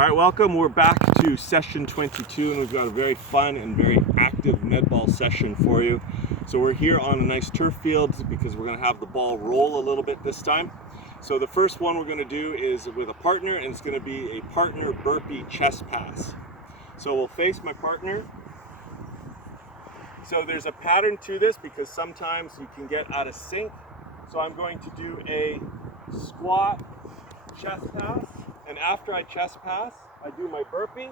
All right, welcome. We're back to session 22, and we've got a very fun and very active netball session for you. So we're here on a nice turf field because we're going to have the ball roll a little bit this time. So the first one we're going to do is with a partner, and it's going to be a partner burpee chest pass. So we'll face my partner. So there's a pattern to this because sometimes you can get out of sync. So I'm going to do a squat chest pass, and after I chest pass, I do my burpee,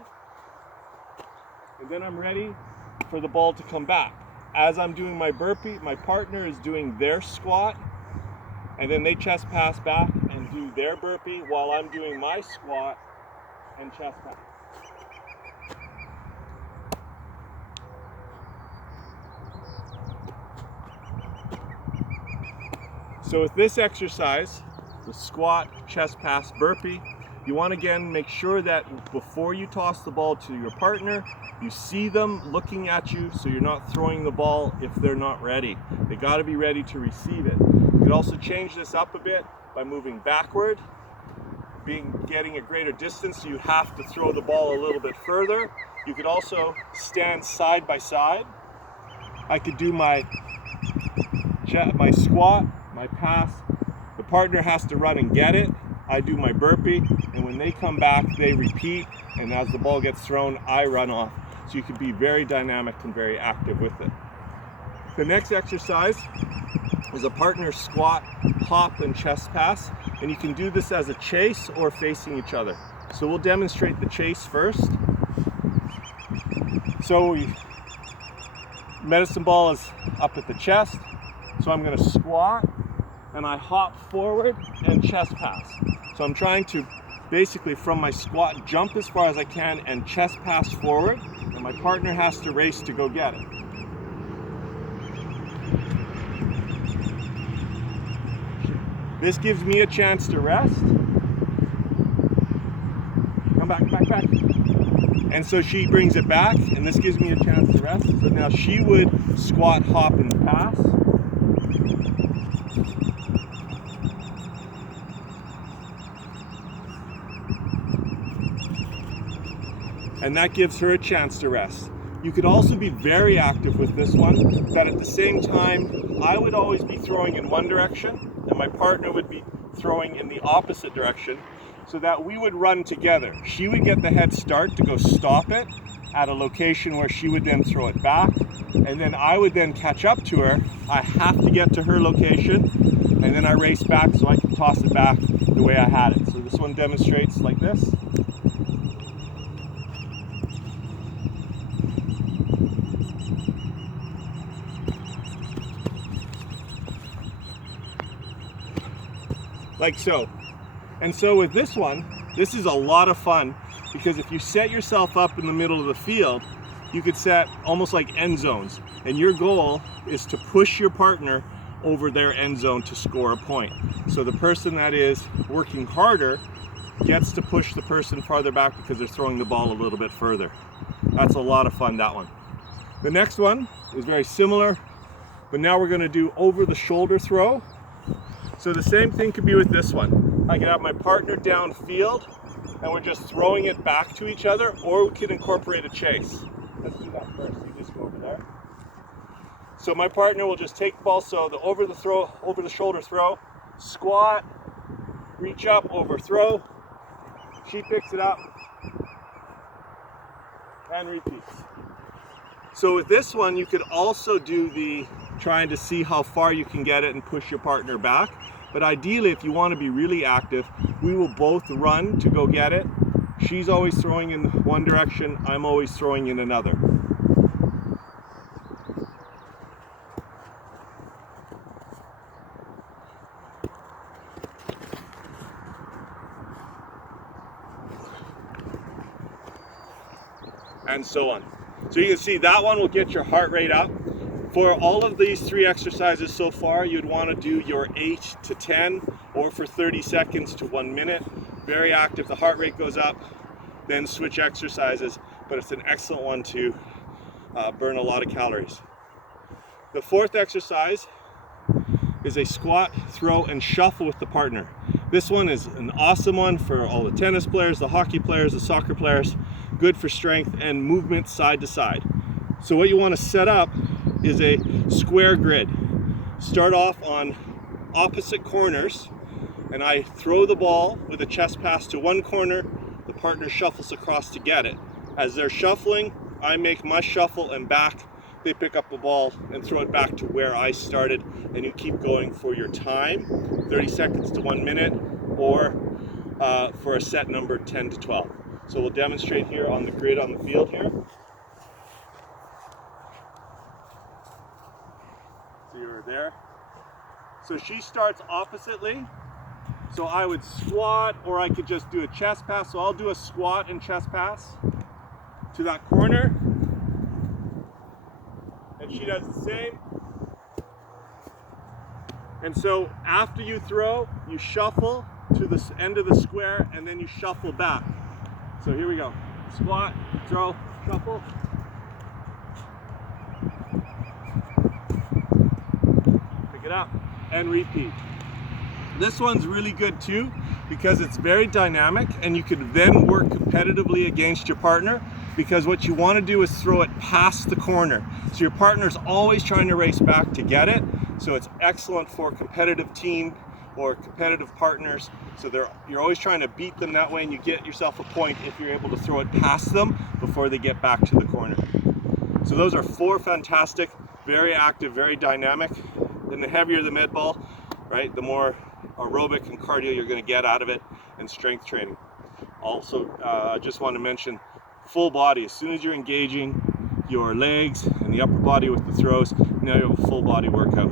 and then I'm ready for the ball to come back. As I'm doing my burpee, my partner is doing their squat, and then they chest pass back and do their burpee while I'm doing my squat and chest pass. So with this exercise, the squat, chest pass, burpee, you want to again make sure that before you toss the ball to your partner, you see them looking at you so you're not throwing the ball if they're not ready. They got to be ready to receive it. You could also change this up a bit by moving backward, getting a greater distance, so you have to throw the ball a little bit further. You could also stand side by side. I could do my squat, my pass. The partner has to run and get it. I do my burpee, and when they come back, they repeat, and as the ball gets thrown, I run off. So you can be very dynamic and very active with it. The next exercise is a partner squat, hop, and chest pass, and you can do this as a chase or facing each other. So we'll demonstrate the chase first. So medicine ball is up at the chest, so I'm going to squat, and I hop forward and chest pass. So I'm trying to basically from my squat jump as far as I can and chest pass forward, and my partner has to race to go get it. This gives me a chance to rest. Come back, back, back. And so she brings it back, and this gives me a chance to rest. So now she would squat, hop, and pass. And that gives her a chance to rest. You could also be very active with this one, but at the same time, I would always be throwing in one direction, and my partner would be throwing in the opposite direction, so that we would run together. She would get the head start to go stop it at a location where she would then throw it back, and then I would then catch up to her. I have to get to her location, and then I race back so I can toss it back the way I had it. So this one demonstrates like this. Like so. And so with this one, this is a lot of fun because if you set yourself up in the middle of the field, you could set almost like end zones. And your goal is to push your partner over their end zone to score a point. So the person that is working harder gets to push the person farther back because they're throwing the ball a little bit further. That's a lot of fun, that one. The next one is very similar, but now we're going to do over the shoulder throw. So the same thing could be with this one. I could have my partner downfield, and we're just throwing it back to each other, or we could incorporate a chase. Let's do that first. You just go over there. So my partner will just take the ball, so the over the shoulder throw, squat, reach up, overthrow. She picks it up and repeats. So with this one, you could also do the trying to see how far you can get it and push your partner back. But ideally, if you want to be really active, we will both run to go get it. She's always throwing in one direction, I'm always throwing in another. And so on. So you can see that one will get your heart rate up. For all of these 3 exercises so far, you'd want to do your 8 to 10 or for 30 seconds to 1 minute. Very active, the heart rate goes up, then switch exercises, but it's an excellent one to burn a lot of calories. The 4th exercise is a squat, throw, and shuffle with the partner. This one is an awesome one for all the tennis players, the hockey players, the soccer players. Good for strength and movement side to side. So what you want to set up is a square grid. Start off on opposite corners, and I throw the ball with a chest pass to one corner. The partner shuffles across to get it. As they're shuffling, I make my shuffle and back. They pick up the ball and throw it back to where I started, and you keep going for your time, 30 seconds to 1 minute, or for a set number 10 to 12. So we'll demonstrate here on the grid on the field here. So you're there. So she starts oppositely. So I would squat, or I could just do a chest pass. So I'll do a squat and chest pass to that corner. And she does the same. And so after you throw, you shuffle to the end of the square, and then you shuffle back. So here we go. Squat, throw, shuffle. Pick it up and repeat. This one's really good too because it's very dynamic, and you could then work competitively against your partner, because what you want to do is throw it past the corner. So your partner's always trying to race back to get it. So it's excellent for competitive team or competitive partners. So you're always trying to beat them that way, and you get yourself a point if you're able to throw it past them before they get back to the corner. So those are 4 fantastic, very active, very dynamic. And the heavier the med ball, right, the more aerobic and cardio you're going to get out of it, and strength training. Also, I just want to mention full body. As soon as you're engaging your legs and the upper body with the throws, now you have a full body workout.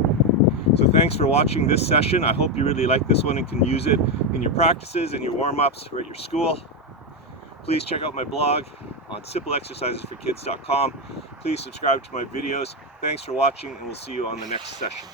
So thanks for watching this session. I hope you really like this one and can use it in your practices and your warm-ups or at your school. Please check out my blog on simpleexercisesforkids.com. Please subscribe to my videos. Thanks for watching, and we'll see you on the next session.